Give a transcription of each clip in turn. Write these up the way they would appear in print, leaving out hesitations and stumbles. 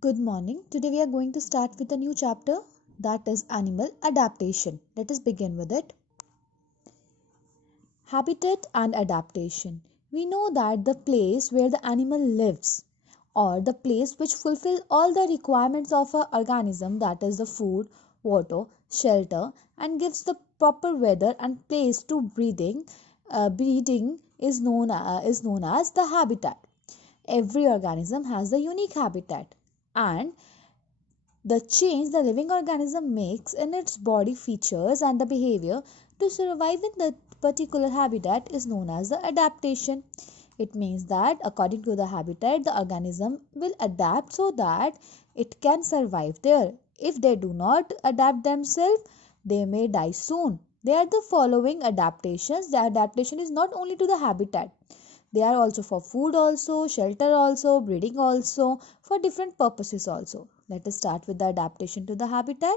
Good morning. Today we are going to start with a new chapter, that is animal adaptation. Let us begin with it. Habitat and adaptation. We know that the place where the animal lives or the place which fulfill all the requirements of an organism, that is the food, water, shelter, and gives the proper weather and place to breeding is known as the habitat. Every organism has a unique habitat, and the change the living organism makes in its body features and the behavior to survive in the particular habitat is known as the adaptation. It means that according to the habitat, the organism will adapt so that it can survive there. If they do not adapt themselves, they may die soon. There are the following adaptations. The adaptation is not only to the habitat, they are also for food also, shelter also, breeding also, for different purposes also. Let us start with the adaptation to the habitat.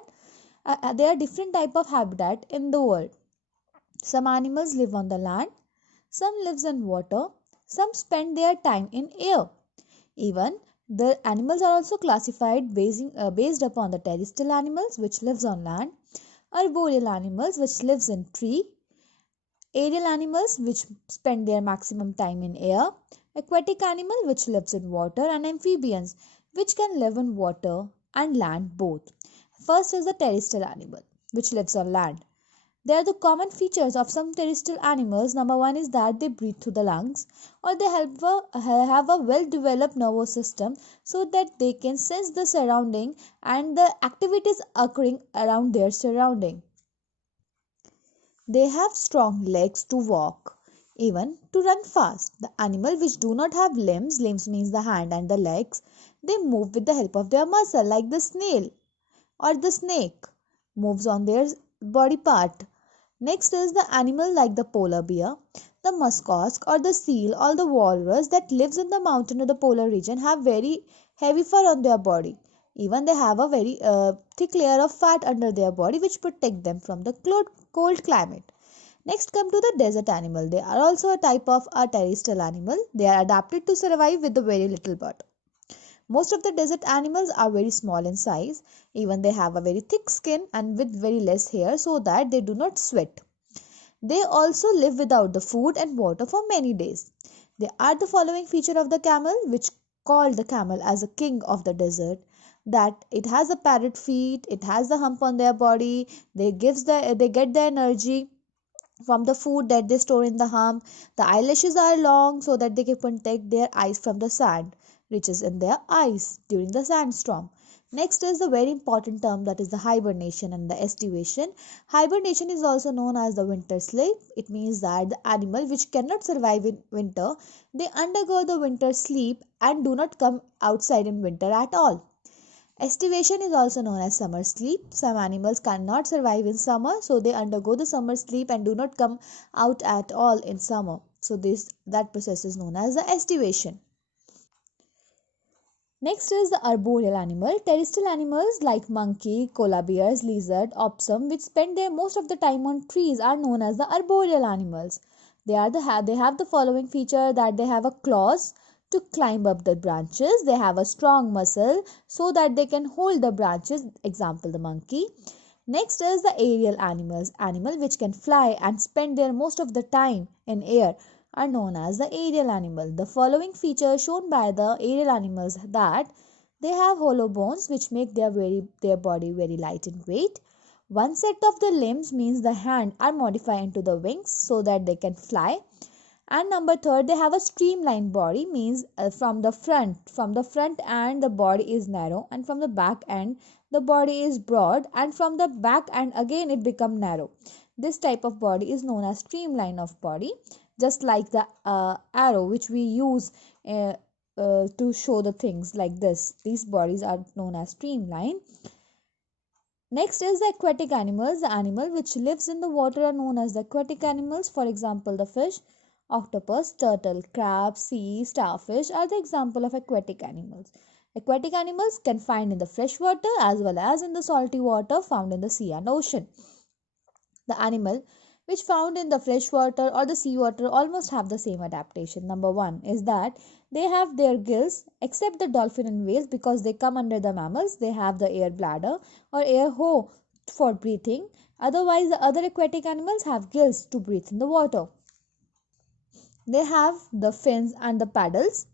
There are different type of habitat in the world. Some animals live on the land, some lives in water, some spend their time in air. Even the animals are also classified based upon the terrestrial animals which lives on land, arboreal animals which lives in tree, aerial animals which spend their maximum time in air, aquatic animal which lives in water, and amphibians which can live in water and land both. First is the terrestrial animal which lives on land. They are the common features of some terrestrial animals. Number one is that they breathe through the lungs, or they have a well developed nervous system so that they can sense the surrounding and the activities occurring around their surrounding. They have strong legs to walk, even to run fast. The animal which do not have limbs means the hand and the legs, they move with the help of their muscle, like the snail or the snake moves on their body part. Next is the animal like the polar bear, the muskox or the seal or the walrus that lives in the mountain or the polar region have very heavy fur on their body. Even they have a very thick layer of fat under their body which protect them from the cold climate. Next come to the desert animal. They are also a type of a terrestrial animal. They are adapted to survive with a very little water. Most of the desert animals are very small in size. Even they have a very thick skin and with very less hair so that they do not sweat. They also live without the food and water for many days. They are the following feature of the camel, which called the camel as a king of the desert. That it has a parrot feet, it has the hump on their body, they get the energy from the food that they store in the hump. The eyelashes are long so that they can protect their eyes from the sand, reaches in their eyes during the sandstorm. Next is the very important term, that is the hibernation and the estivation. Hibernation is also known as the winter sleep. It means that the animal which cannot survive in winter, they undergo the winter sleep and do not come outside in winter at all. Estivation is also known as summer sleep. Some animals cannot survive in summer, so they undergo the summer sleep and do not come out at all in summer. So that process is known as the estivation. Next is the arboreal animal. Terrestrial animals like monkey, koala bears, lizard, opossum, which spend their most of the time on trees, are known as the arboreal animals. They have the following feature, that they have a claws to climb up the branches. They have a strong muscle so that they can hold the branches. Example, the monkey. Next is the aerial animals. Animal which can fly and spend their most of the time in air are known as the aerial animal. The following features shown by the aerial animals, that they have hollow bones which make their body very light in weight. One set of the limbs means the hand are modified into the wings so that they can fly. And number third, they have a streamlined body, means from the front and the body is narrow, and from the back end the body is broad, and from the back and again it become narrow. This type of body is known as streamline of body, just like the arrow which we use to show the things like this. These bodies are known as streamline. Next is the aquatic animals. The animal which lives in the water are known as the aquatic animals. For example, the fish, octopus, turtle, crab, sea, starfish are the example of aquatic animals. Aquatic animals can find in the fresh water as well as in the salty water found in the sea and ocean. The animal which found in the fresh water or the sea water almost have the same adaptation. Number one is that They have their gills, except the dolphin and whales because they come under the mammals. They have the air bladder or air hole for breathing. Otherwise, the other aquatic animals have gills to breathe in the water. They have the fins and the paddles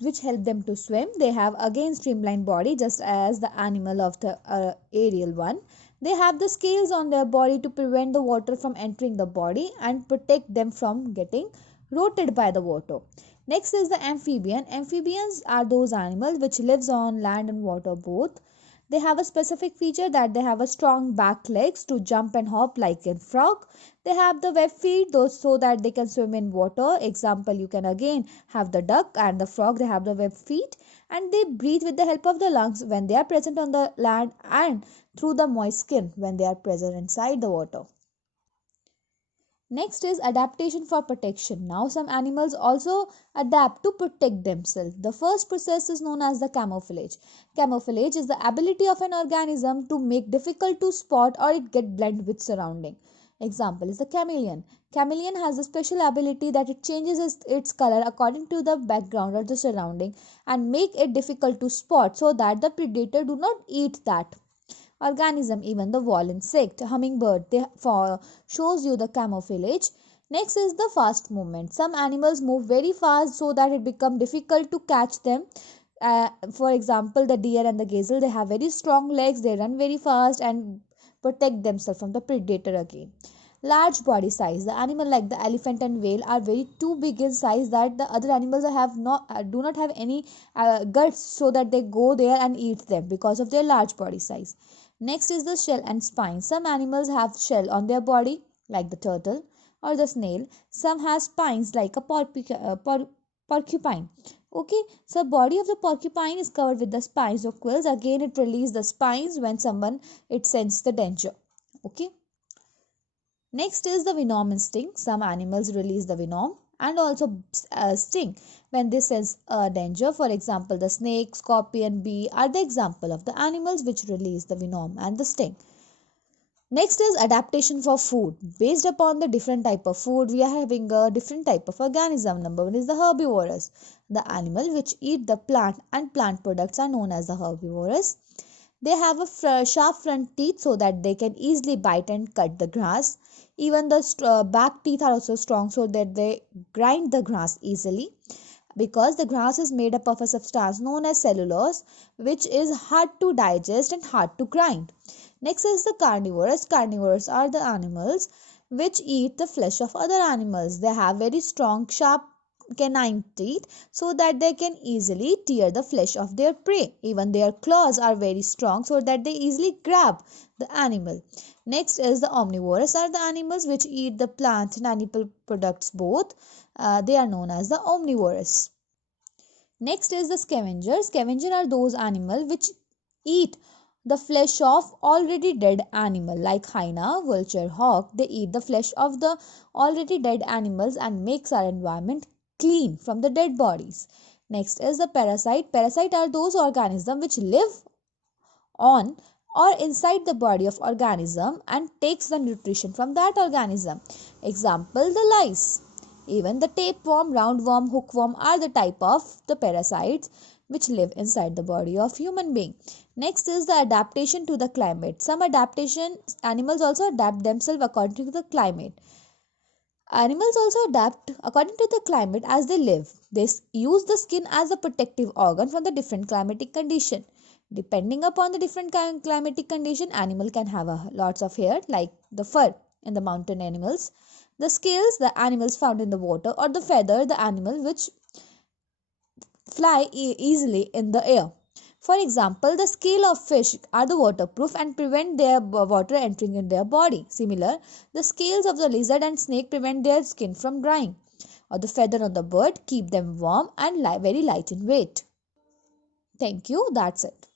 which help them to swim. They have again streamlined body just as the animal of the aerial one. They have the scales on their body to prevent the water from entering the body and protect them from getting rotted by the water. Next is the amphibian. Amphibians are those animals which lives on land and water both. They have a specific feature that they have a strong back legs to jump and hop like a frog. They have the web feet those so that they can swim in water. Example, you can again have the duck and the frog. They have the web feet and they breathe with the help of the lungs when they are present on the land and through the moist skin when they are present inside the water. Next is adaptation for protection. Now some animals also adapt to protect themselves. The first process is known as the camouflage. Camouflage is the ability of an organism to make difficult to spot or it get blend with surrounding. Example is the chameleon. Chameleon has a special ability that it changes its color according to the background or the surrounding and make it difficult to spot so that the predator do not eat that organism. Even the wall insect, hummingbird, they shows you the camouflage. Next is the fast movement. Some animals move very fast so that it become difficult to catch them. For example, the deer and the gazelle, they have very strong legs, they run very fast and protect themselves from the predator again. Large body size. The animal like the elephant and whale are very too big in size that the other animals have not do not have any guts so that they go there and eat them because of their large body size. Next is the shell and spine. Some animals have shell on their body like the turtle or the snail. Some have spines like a porcupine. Okay, so body of the porcupine is covered with the spines or quills. Again, it releases the spines when someone it senses the danger. Okay. Next is the venom instinct. Some animals release the venom and also sting when they sense danger. For example, the snake, scorpion, bee are the example of the animals which release the venom and the sting. Next is adaptation for food. Based upon the different type of food, we are having a different type of organism. Number one is the herbivorous. The animal which eat the plant and plant products are known as the herbivorous. They have a sharp front teeth so that they can easily bite and cut the grass. Even the back teeth are also strong so that they grind the grass easily because the grass is made up of a substance known as cellulose which is hard to digest and hard to grind. Next is the carnivorous. Carnivores are the animals which eat the flesh of other animals. They have very strong sharp canine teeth so that they can easily tear the flesh of their prey. Even their claws are very strong so that they easily grab the animal. Next is the omnivorous are the animals which eat the plant and animal products both. They are known as the omnivorous. Next is the scavenger. Scavenger are those animals which eat the flesh of already dead animal like hyena, vulture, hawk. They eat the flesh of the already dead animals and makes our environment clean from the dead bodies. Next is the parasite. Parasite are those organisms which live on or inside the body of organism and takes the nutrition from that organism. Example, the lice. Even the tapeworm, roundworm, hookworm are the type of the parasites which live inside the body of human being. Next is the adaptation to the climate. Some adaptation animals also adapt themselves according to the climate. Animals also adapt according to the climate as they live. They use the skin as a protective organ from the different climatic condition. Depending upon the different climatic condition, animal can have lots of hair like the fur in the mountain animals, the scales, the animals found in the water, or the feather, the animal which fly easily in the air. For example, the scale of fish are the waterproof and prevent their water entering in their body. Similar, the scales of the lizard and snake prevent their skin from drying. Or the feather on the bird keep them warm and very light in weight. Thank you. That's it.